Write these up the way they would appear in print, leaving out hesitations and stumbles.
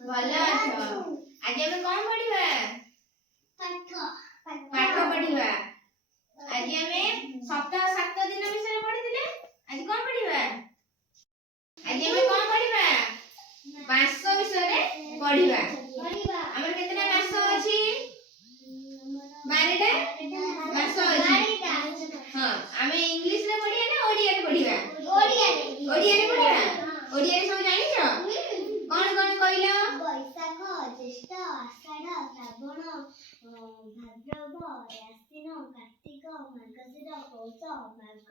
ଭଲ ଅଛ। ଆଜି ଆମେ କଣ ପଢିବା? ପାଠ ପଢିବା। ଆଜି ଆମେ ସପ୍ତାହ 7 ଦିନ ବିଷୟରେ ପଢିଥିଲେ। ଆଜି କଣ ପଢିବା? ଆଜି ଆମେ କଣ ପଢିବା? ମାସ ବିଷୟରେ ପଢିବା। ଆମର କେତେଟା ମାସ ଅଛି? 12ଟା ମାସ ଅଛି। ହଁ, ଆମେ ଇଂଲିଶ ରେ ପଢିବା ନା ଓଡିଆରେ ପଢିବା? ଓଡିଆରେ ପଢିବା। ଓଡିଆରେ ସବୁ ଜାଣିଛ? କଣ କଣ କହିଲ? ବୈଶାଖ, ଜ୍ୟେଷ୍ଠ, ଆଷାଢ, ଶ୍ରାବଣ, ଭାଦ୍ରବ, ଆଶ୍ଵିନ, କାର୍ତ୍ତିକ, ମାର୍ଗଶିର, ପୌଷ, ମାଘ,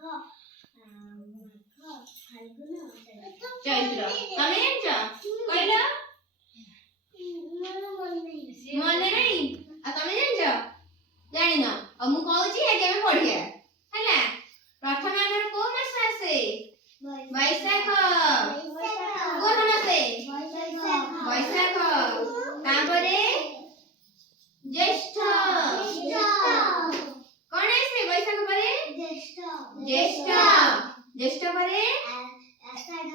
ଫାଲ୍ଗୁନ, ଚୈତ୍ର। ତମେ ଜାଣିଛ? କହିଲ। ମନେ ନାହିଁ? ଆଉ ତମେ ଜାଣିଛ? ଜାଣିନ? ଆଉ ମୁଁ କହୁଛି ଆଜି ଆମେ ପଢିବା ହେଲା। ପ୍ରଥମେ ଆମର କୋଉ ମାସ ଆସେ? ବୈଶାଖ। କୁହ ସମସ୍ତେ। ବୈଶାଖ। ତାପରେ ଜ୍ୟେଷ୍ଠ। କଣ ଆସେ ବୈଶାଖ ପରେ? ଜ୍ୟେଷ୍ଠ। ଜ୍ୟେଷ୍ଠ ପରେ ଆଷାଢ।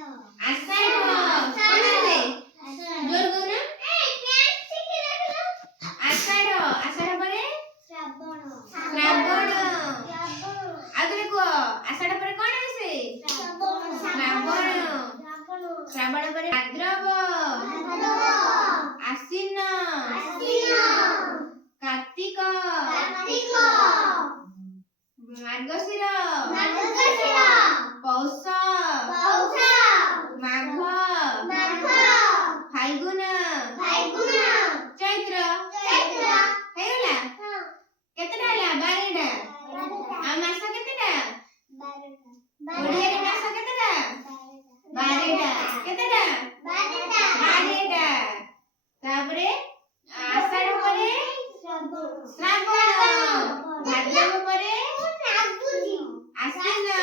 କଣ ଆସେ? ଜୋର କହୁନ। ଆଷାଢ। ଆଷାଢ ପରେ ଶ୍ରାବଣ। ଆଉଥରେ କୁହ। ଆଷାଢ ପରେ କଣ ଆସେ? ଶ୍ରାବଣ। ଶ୍ରାବଣ ପରେ ଭାଦ୍ରବ। ଆଶ୍ଵିନ। କାର୍ତ୍ତିକ। ମାର୍ଗଶିର। ପୌଷ। ମାଘ। ଫାଲ୍ଗୁନ। ଚୈତ୍ର। ହେଇଗଲା? କେତେଟା ହେଲା? 12ଟା। ଆଉ ମାସ କେତେଟା? ଓଡିଆରେ ମାସ କେତେଟା? 12ଟା। କେତେଟା? 12ଟା। ତାପରେ ଆଷାଢ ପରେ ଶ୍ରାବଣ। ଭାଦ୍ରବ ପରେ ଆଶ୍ଵିନ।